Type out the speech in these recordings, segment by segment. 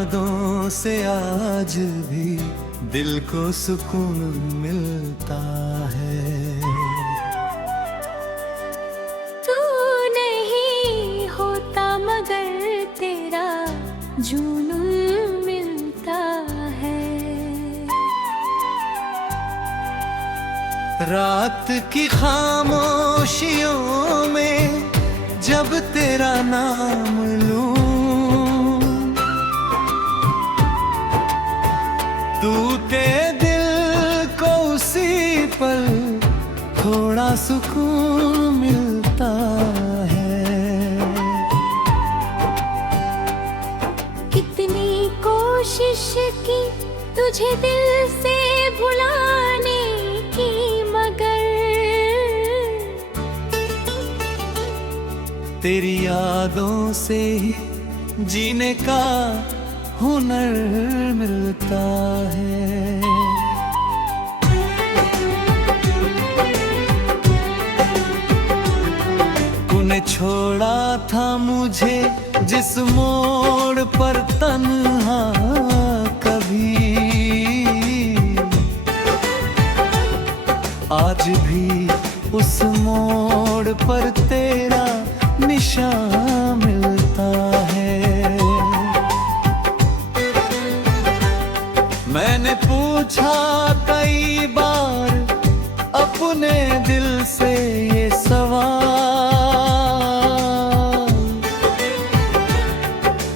यादों से आज भी दिल को सुकून मिलता है। तू नहीं होता मगर तेरा जुनून मिलता है। रात की खामोशियों में जब तेरा नाम लूं, टूटे दिल को उसी पल थोड़ा सुकून मिलता है। कितनी कोशिश की तुझे दिल से भुलाने की, मगर तेरी यादों से ही जीने का हुनर मिलता है। तूने छोड़ा था मुझे जिस मोड़ पर तन्हा कभी, आज भी उस मोड़ पर तेरा निशान मिलता है। मैंने पूछा कई बार अपने दिल से ये सवाल,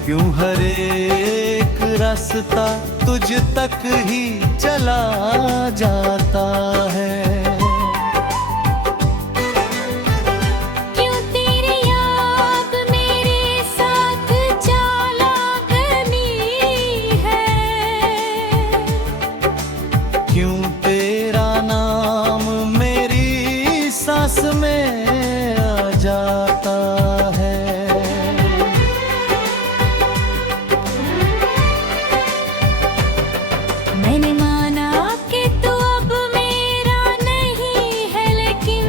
क्यों हर एक रास्ता तुझ तक ही चला जाता है। क्यों तेरा नाम मेरी सांस में आ जाता है। मैंने माना कि तू अब मेरा नहीं है, लेकिन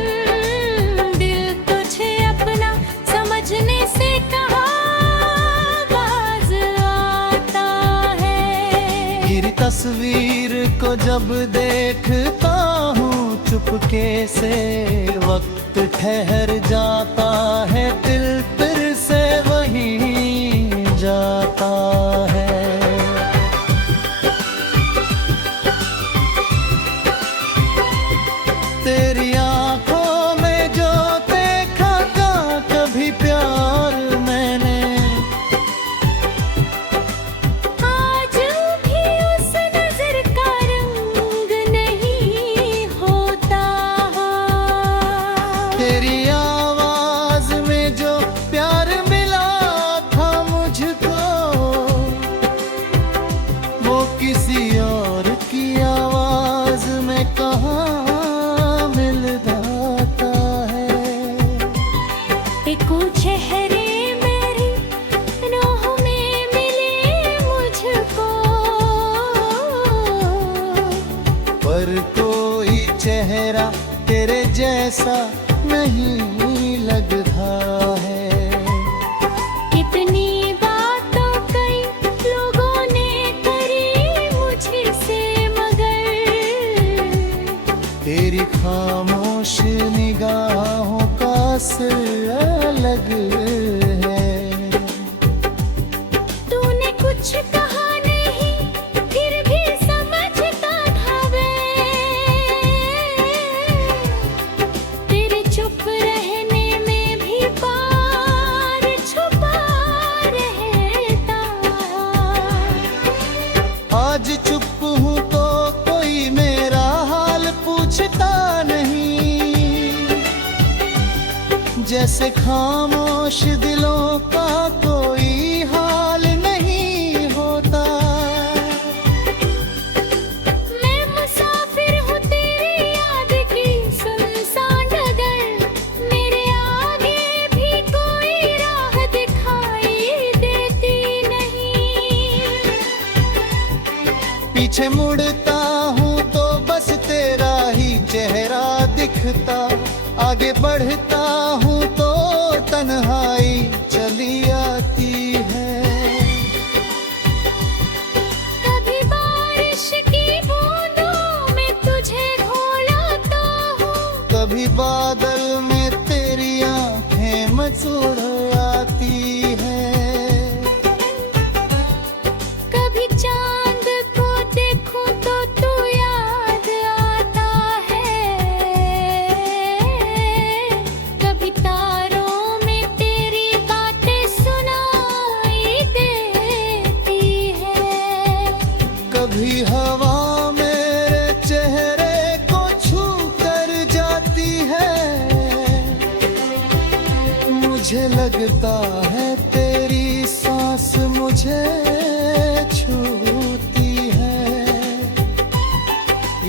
दिल तुझे अपना समझने से कहाँ बाज आता है। तेरी तस्वीर को जब देखता हूँ चुपके से वक्त ठहर जाता है, दिल फिर से वहीं जाता है। तेरी आंखों में जो देखा था कभी प्यार मैंने, आज भी उस नजर का रंग नहीं होता। तेरी आवाज में जो प्यार मिला था मुझको, वो किसी और की आवाज में कहाँ मिल जाता है। एक चेहरे मेरी रूह में मिले मुझको, पर कोई चेहरा तेरे जैसा नहीं लगता है। कितनी बातों कई लोगों ने करी मुझसे, मगर तेरी खामोश निगाहों का असर अलग है। तूने कुछ कहा नहीं फिर भी समझता था मैं, तेरे चुप रहने में भी पार छुपा रहता। आज चुप हूँ तो कोई मेरा हाल पूछता नहीं, जैसे खामोश दिलों का कोई हाल नहीं होता। मैं मुसाफिर हूँ तेरी याद की सुनसान डगर, मेरे आगे भी कोई राह दिखाई देती नहीं। पीछे मुड़ता हूँ तो बस तेरा ही चेहरा दिखता, आगे बढ़ता हूँ तो तन्हाई चली आती है। बादल में तेरी आंखें मुस्कुराती है। कभी चांद को देखूं तो तू याद आता है, कभी तारों में तेरी बातें सुनाई देती है। कभी हवा मेरे चेहरे को छू कर जाती है। मुझे लगता है तेरी सांस मुझे छूती है।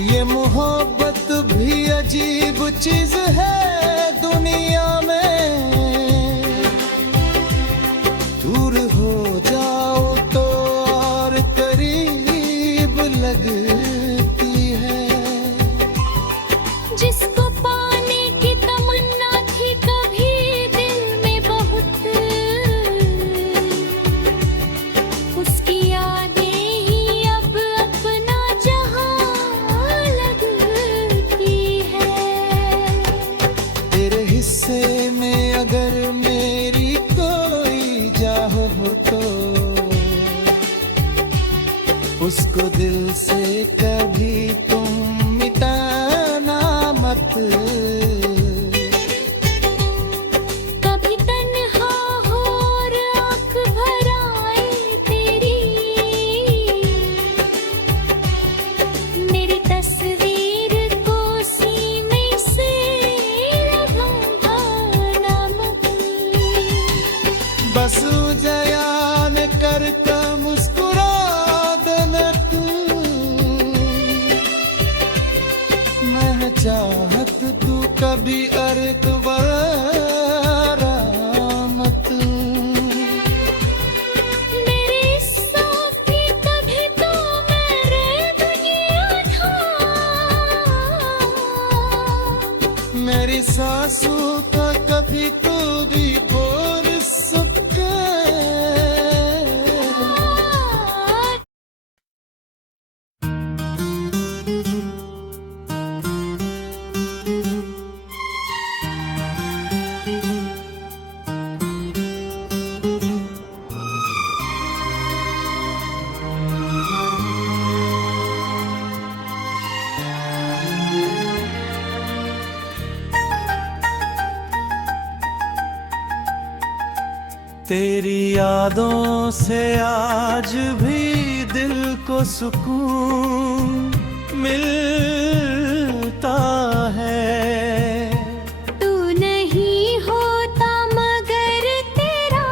ये मोहब्बत भी अजीब चीज है दुनिया में। दूर हो जाओ तो और करीब लगती है। जिसको पाने की तमन्ना थी कभी दिल में बहुत, उसकी यादें ही अब अपना जहां लगती है। तेरे हिस्से में अगर मेरी कोई जा हो तो उसको दिल से कभी तुम मिटाना मत। कभी तन्हा हो और आँख भर आए तेरी, मेरी तस्वीर को सीने से लगाऊंगा नाम। बस जयान करता मुस्कुरा देना तू। मैं चाहत तू कभी अर्क मत। मेरे साथी कभी तो मेरे दुनिया था, मेरी सासू का कभी तू भी बोल सके। तेरी यादों से आज भी दिल को सुकून मिलता है। तू नहीं होता मगर तेरा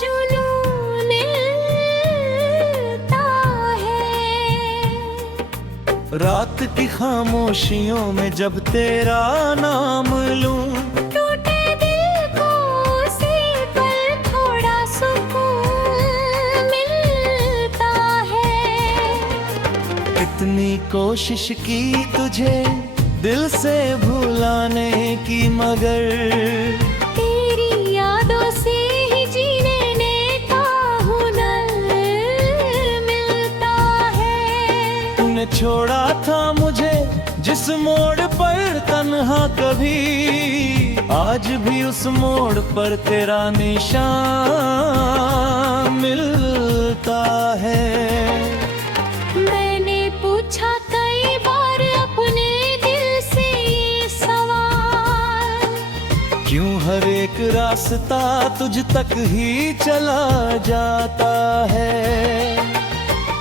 जुनून मिलता है। रात की खामोशियों में जब तेरा नाम लूं, टूटे दिल को उसी पल थोड़ा सुकून मिलता है। इतनी कोशिश की तुझे दिल से भुलाने की मगर तेरी यादों से ही जीने का हुनर मिलता है। तूने छोड़ा था मुझे जिस मोड़ पर तन्हा कभी, आज भी उस मोड़ पर तेरा निशान मिलता है। मैंने पूछा कई बार अपने दिल से ये सवाल, क्यों हर एक रास्ता तुझ तक ही चला जाता है।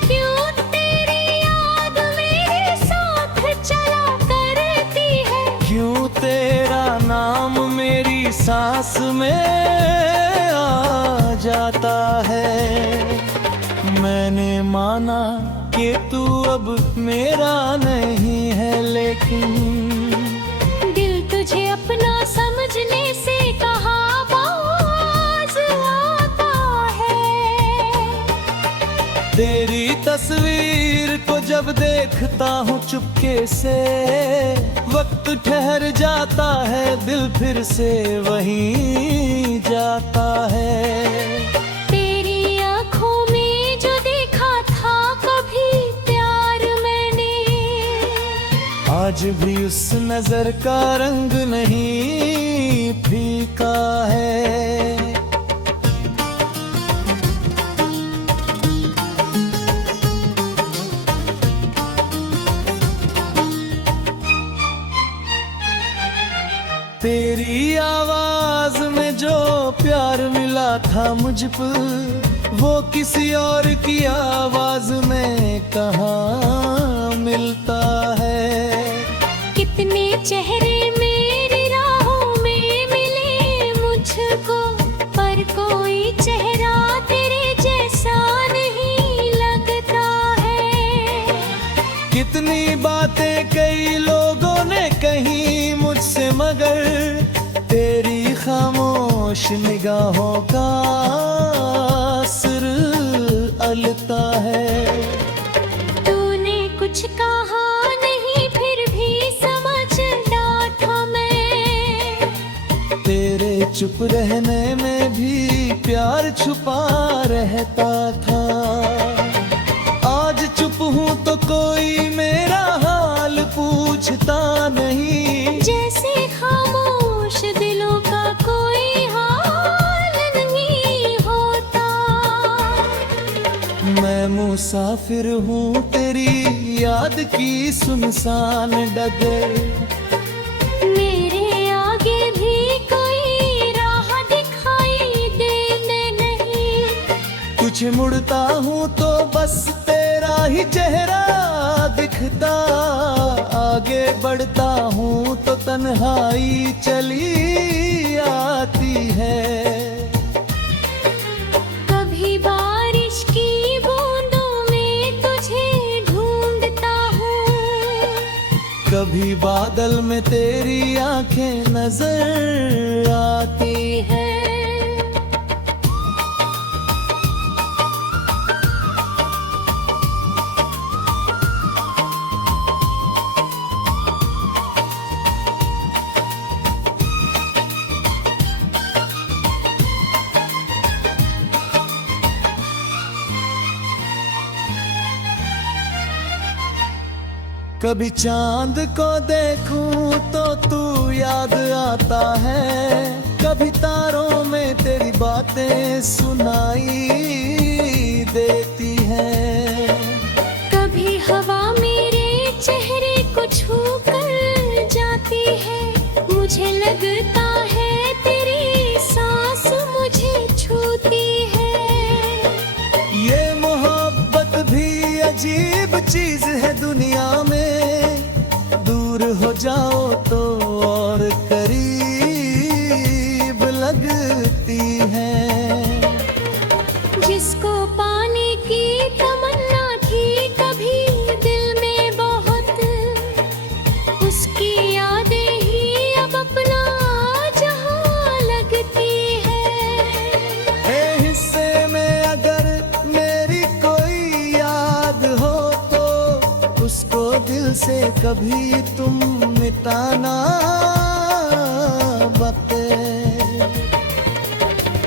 क्यों तेरी याद मेरे साथ चला करती है। क्यों तेरा नाम मेरी सांस में आ जाता है। मैंने माना कि तू अब मेरा नहीं है, लेकिन दिल तुझे अपना समझने से कहाँ बाज आता है। तेरी तस्वीर को जब देखता हूँ चुपके से, वक्त ठहर जाता है, दिल फिर से वहीं जाता है। तेरी आँखों में जो देखा था कभी प्यार मैंने, आज भी उस नजर का रंग नहीं फीका है। तेरी आवाज में जो प्यार मिला था मुझ पर, वो किसी और की आवाज में कहाँ मिलता है। कितने चेहरे मेरी राहों में मिले मुझको, पर कोई चेहरा तेरे जैसा नहीं लगता है। कितनी बातें कई लोगों ने कही मुझसे, मगर तेरी खामोश निगाहों का असर अलता है। तूने कुछ कहा नहीं फिर भी समझ डाटा मैं। तेरे चुप रहने में भी प्यार छुपा रहता था। आज चुप हूँ तो कोई मेरा हाल पूछता नहीं, जैसे खामोश दिलों का कोई हाल नहीं होता। मैं मुसाफिर हूँ तेरी याद की सुनसान डगर। मेरे आगे भी कोई राह दिखाई देने नहीं। तुझे मुड़ता हूँ तो बस तेरा ही चेहरा दिखता। आगे बढ़ता हूँ तो तन्हाई चली आती है। कभी बारिश की बूंदों में तुझे ढूंढता हूँ, कभी बादल में तेरी आंखें नजर आती है। कभी चांद को देखूं तो तू याद आता है। कभी तारों में तेरी बातें सुनाई देती है। कभी हवा मेरे चेहरे को छू कर जाती है। मुझे लगता है तेरी सांस मुझे छूती है। ये मोहब्बत भी अजीब चीज है दुनिया में। दूर हो जाओ तो और करीब लगती है। जिसको पाने की तमन्ना थी कभी दिल में बहुत, उसकी यादें ही अब अपना जहां लगती है। हिस्से में अगर मेरी कोई याद हो तो उसको दिल से कभी तुम मिटाना वक्त।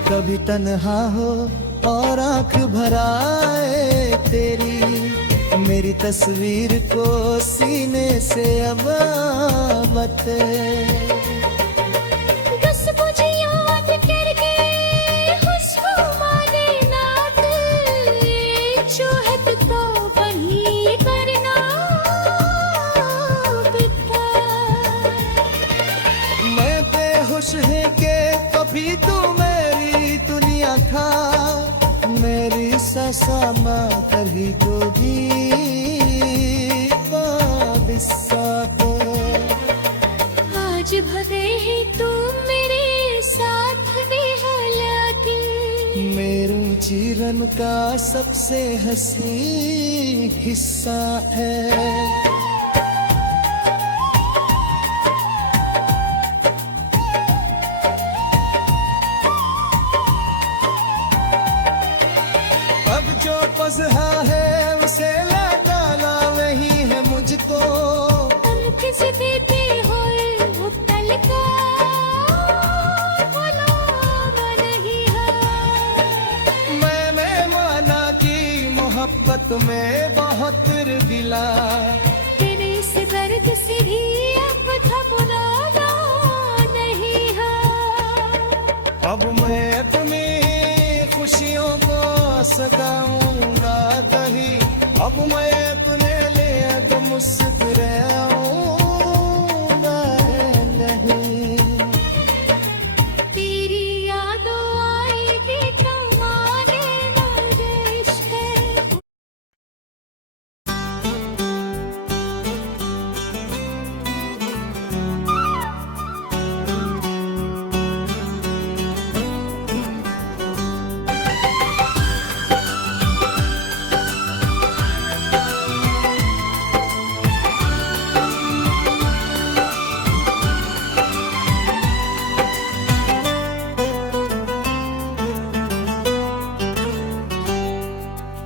कभी तन्हा हो और आंख भराए तेरी, मेरी तस्वीर को सीने से अब मत। बस मुझे याद करके खुशबू माने नात, चूहत तो वही करना बिता। मैं बेहोश है कि कभी तू मेरी दुनिया खा। मेरी ससामा कभी तो जी बिस्सा को। आज भले ही तू मेरे साथ भी हो, लेकिन मेरे जीवन का सबसे हसी हिस्सा है। अब जो पसहा है उसे लौटाना नहीं है मुझको। हम किसी देते होए मुत्तल का भुलावा नहीं है। मैंने माना कि मोहब्बत में बहुत गिला। तेरे इस दर्द से भी अब घबराना नहीं है। अब मैं अपनी खुशियों को सताऊंगा कहीं, अब मैं अपने लिए तो मुस्कुराऊंगा नहीं। तेरी यादों आएगी तुम्हारे नरेश है।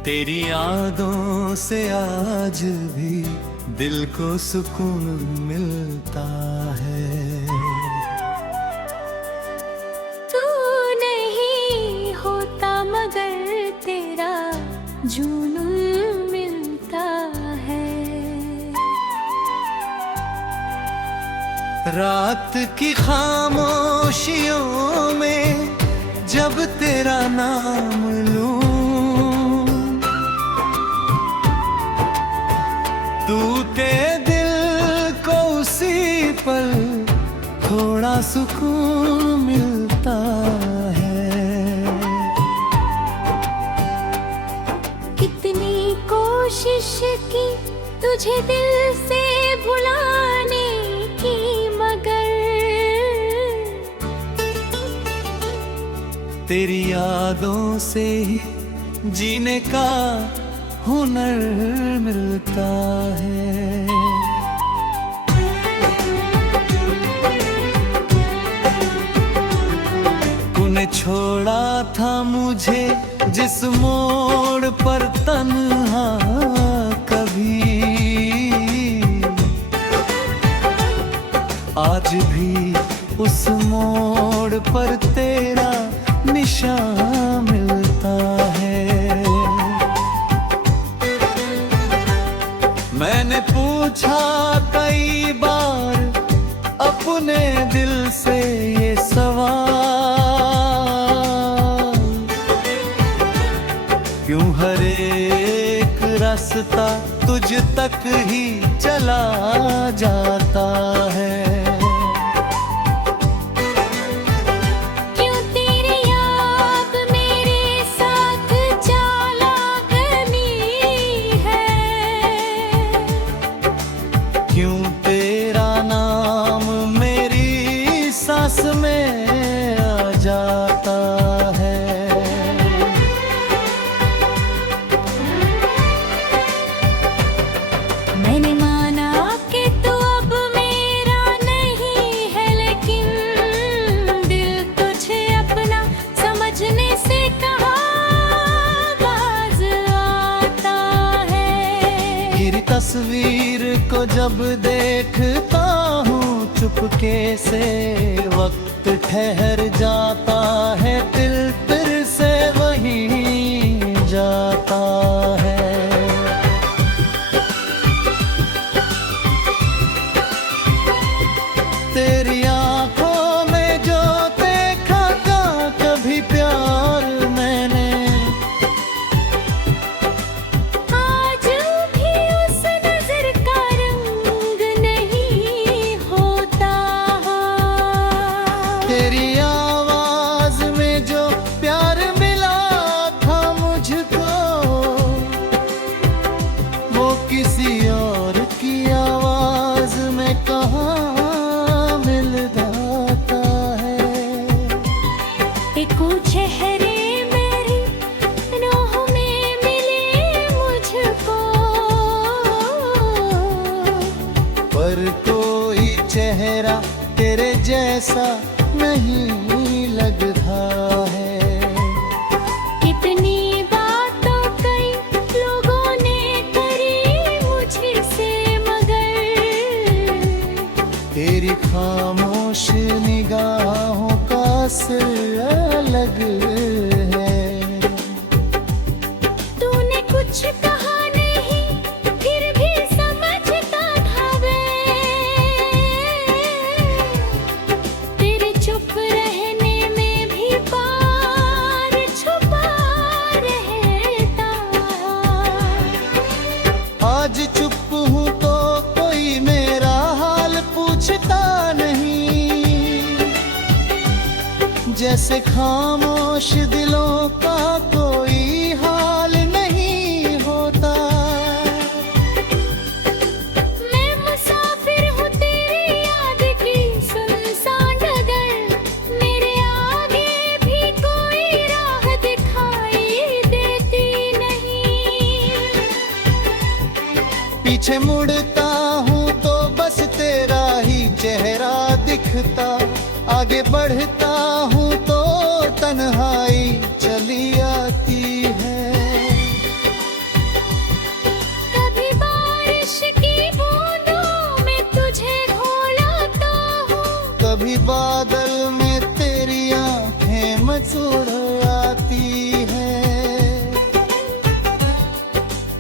तेरी यादों से आज भी दिल को सुकून मिलता है। तू नहीं होता मगर तेरा जुनून मिलता है। रात की खामोशियों में जब तेरा नाम लूं, टूटे दिल को उसी पल थोड़ा सुकून मिलता है। कितनी कोशिश की तुझे दिल से भुलाने की, मगर तेरी यादों से ही जीने का हुनर मिलता है। तूने छोड़ा था मुझे जिस मोड़ पर तन्हा कभी, आज भी उस मोड़ पर तेरा निशान मिलता है। मैंने पूछा कई बार अपने दिल से ये सवाल, क्यों हर एक रास्ता तुझ तक ही चला जाता है। क्यों तेरा नाम मेरी सांस में आ जाता है। मैंने माना कि तू अब मेरा नहीं है, लेकिन दिल तुझे अपना समझने से कहाँ बाज आता है। तेरी तस्वीर को जब देखता हूँ चुपके से वक्त ठहर जाता है, दिल फिर से वहीं जाता है। तेरी आंखों में जो देखा था कभी प्यार मैंने, आज भी उस नजर का रंग नहीं होता। तेरी आवाज में जो प्यार मिला था मुझको, वो किसी और की आवाज में कहाँ मिल जाता है। एक चेहरे मेरी रूह में मिले मुझको, पर कोई चेहरा तेरे जैसा नहीं लगता है। कितनी बातों कई लोगों ने करी मुझसे, मगर तेरी खामोश निगाहों का असर अलग है। तूने कुछ कहा नहीं फिर भी समझता था जैसे खामोश दिलों का कोई हाल नहीं होता। मैं मुसाफिर हूँ तेरी याद की सुनसान डगर, मेरे आगे भी कोई राह दिखाई देती नहीं। पीछे मुड़ता हूँ तो बस तेरा ही चेहरा दिखता, आगे बढ़ता हूँ तो तन्हाई चली आती है। कभी बारिश की बूंदों में तुझे घोलाता हूँ, कभी बादल में तेरी आंखें मचुड़ आती है।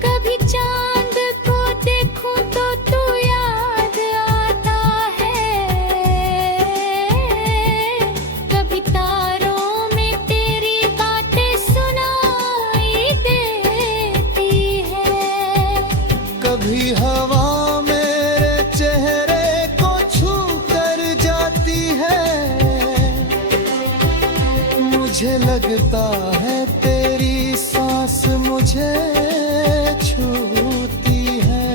कभी चांद को देखूं तो तू याद आता है, कभी तारों में तेरी बातें सुनाई देती है। कभी हवा मेरे चेहरे को छू कर जाती है, मुझे लगता है तेरी सांस मुझे छूती है।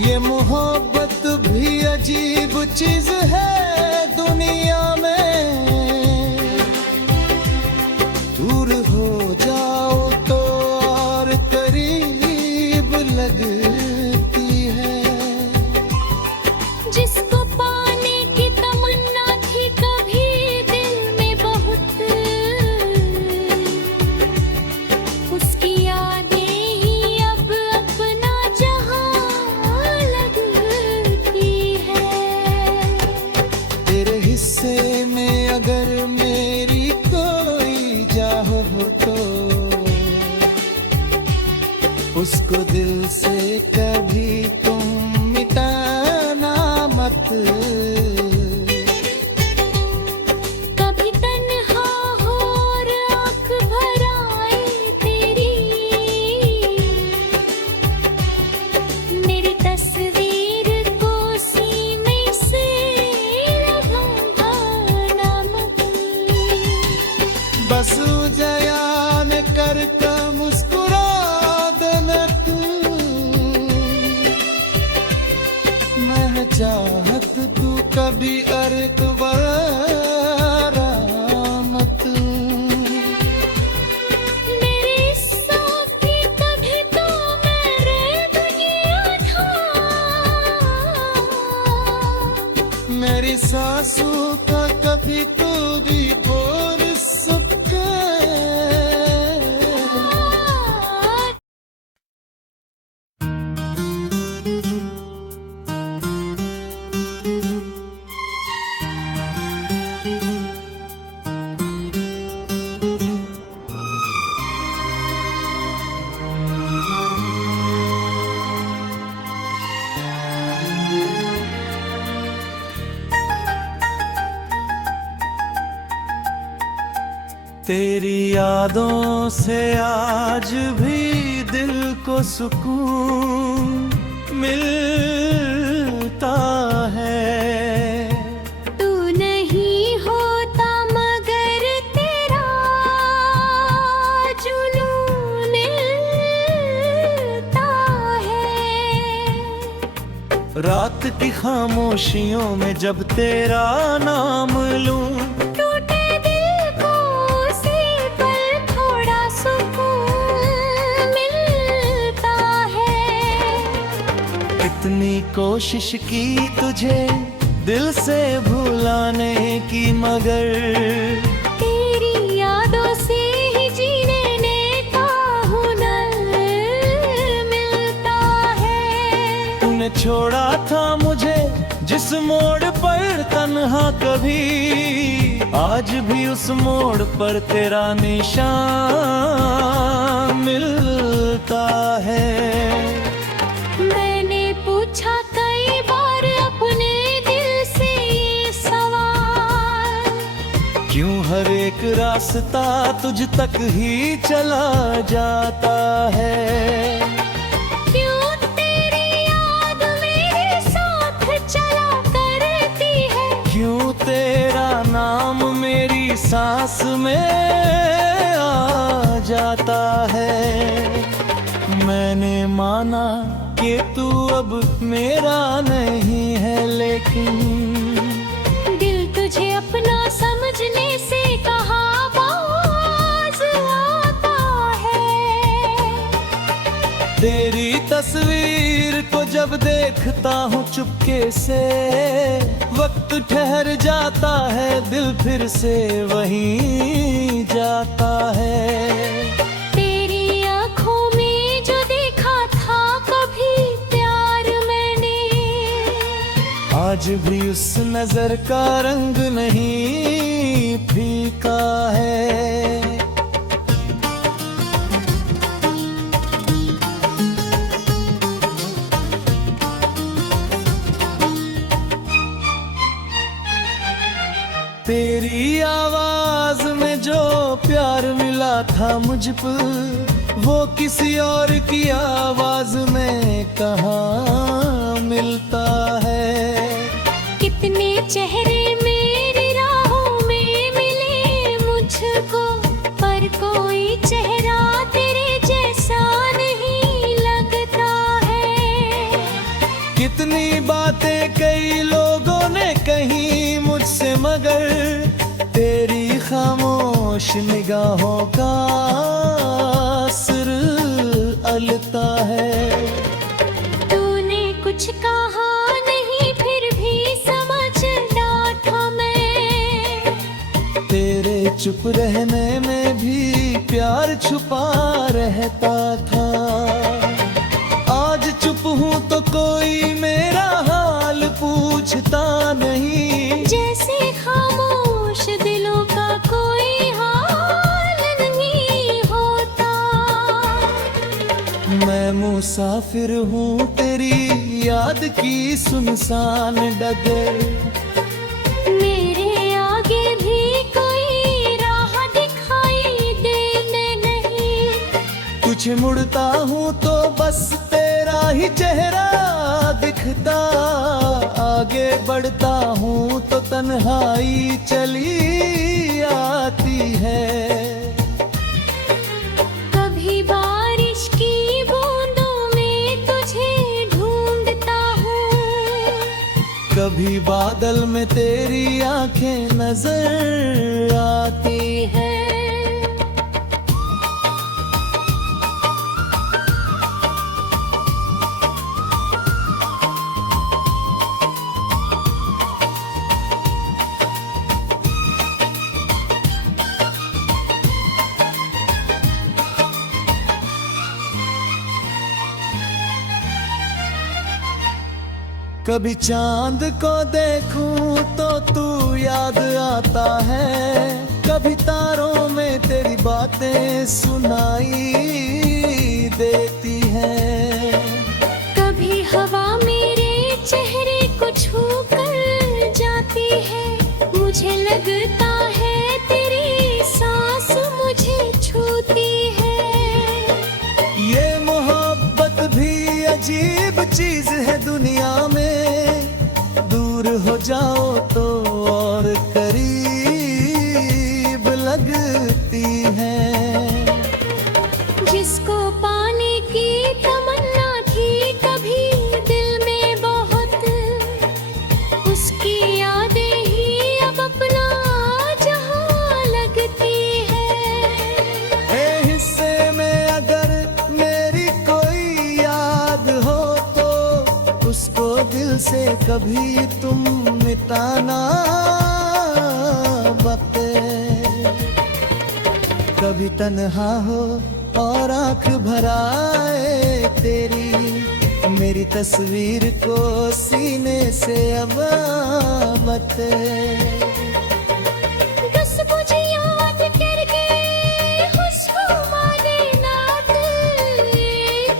ये मोहब्बत भी अजीब चीज है दुनिया में, दूर हो जाओ तो और करीब लगती है। जिसको पाने की तमन्ना थी कभी दिल में बहुत, उसकी यादें ही अब अपना जहां लगती है। तेरे हिस्से में अगर मेरी कोई जाह हो तो उसको दिल से कभी तुम मिटाना मत। कभी तन्हा हो और आँख भर आए तेरी, मेरी तस्वीर को सीने से लगाना मत। बस जयान करके मुस्कुरा देना तू, मैं चाहत तू कभी अर्क मत। मेरे साथी कभी तो मेरे दुनिया था, मेरी सासू का कभी तू भी बोल सके। तेरी यादों से आज भी दिल को सुकून मिलता है। तू नहीं होता मगर तेरा जुनून मिलता है। रात की खामोशियों में जब तेरा नाम लूं, टूटे दिल को उसी पल थोड़ा सुकून मिलता है। इतनी कोशिश की तुझे दिल से भुलाने की, मगर तेरी यादों से ही जीने का हुनर मिलता है। तूने छोड़ा था मुझे जिस मोड़ पर तन्हा कभी, आज भी उस मोड़ पर तेरा निशान मिलता है। मैंने पूछा कई बार अपने दिल से ये सवाल, क्यों हर एक रास्ता तुझ तक ही चला जाता है। क्यों तेरी याद मेरे साथ चला करती है। क्यों तेरा नाम सांस में आ जाता है। मैंने माना कि तू अब मेरा नहीं है, लेकिन दिल तुझे अपना समझने से कहाँ बाज आता है। तेरी तस्वीर को जब देखता हूँ चुपके से, वक्त ठहर जाता है, दिल फिर से वहीं जाता है। तेरी आँखों में जो देखा था कभी प्यार मैंने, आज भी उस नजर का रंग नहीं फीका है। तेरी आवाज में जो प्यार मिला था मुझ पर, वो किसी और की आवाज में कहाँ मिलता है। कितने चेहरे मेरी राहों में मिले मुझको, पर कोई चेहरा तेरे जैसा नहीं लगता है। कितनी बातें कई लोगों ने कही मुझसे, मगर तेरी खामोश निगाहों का असर अलता है। तूने कुछ कहा नहीं फिर भी समझ डांटा मैं। तेरे चुप रहने में भी प्यार छुपा रहता था। आज चुप हूँ तो कोई मेरा हाल पूछता नहीं, जैसे खामोश दिलों का कोई हाल नहीं होता। मैं मुसाफिर हूँ तेरी याद की सुनसान डगर। मेरे आगे भी कोई राह दिखाई देने नहीं। तुझे मुड़ता हूँ तो बस तेरा ही चेहरा दिखता, आगे बढ़ता हूँ तो तन्हाई चली आती है। कभी बारिश की बूंदों में तुझे ढूंढता हूँ, कभी बादल में तेरी आंखें नजर आती है। कभी चांद को देखूं तो तू याद आता है, कभी तारों में तेरी बातें सुनाई देती है। कभी हवा मेरे चेहरे को छू कर जाती है, मुझे लगता है तेरी सांस मुझे छूती है। ये मोहब्बत भी अजीब चीज है दुनिया में, दूर हो जाओ तो और करीब लगती है। जिसको पाने की तमन्ना थी कभी दिल में बहुत, उसकी यादें ही अब अपना जहां लगती है। हिस्से में अगर मेरी कोई याद हो तो उसको दिल से कभी तुम मिटाना वक्त। कभी तन्हा हो और आंख भराए तेरी, मेरी तस्वीर को सीने से अब मत। बस मुझे याद करके हुस्न वाले नात,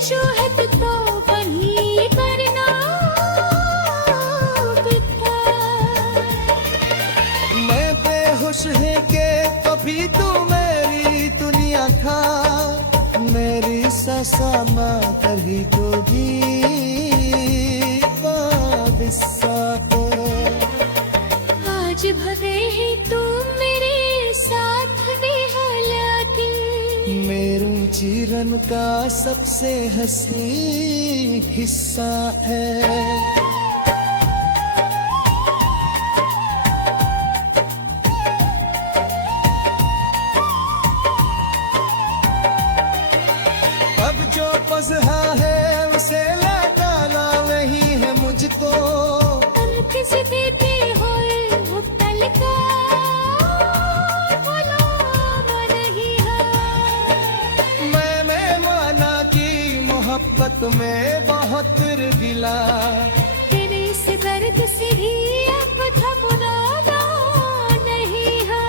चाहत तो बनी करना बिता। मैं बेहोश है कि कभी तू मेरी दुनिया था, मेरी ससामा कभी जोगी बादिस्सा को। आज भले ही तू मेरे जीवन का सबसे हंसी हिस्सा है। अब जो पजहा है उसे लौटाना नहीं है मुझको। किसी देते होए मुत्तल का भुलाना नहीं है। मैंने माना कि मोहब्बत में बहुत गिला, तेरे इस दर्द से ही अब घबराना नहीं है।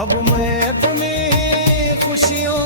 अब मैं अपनी खुशियों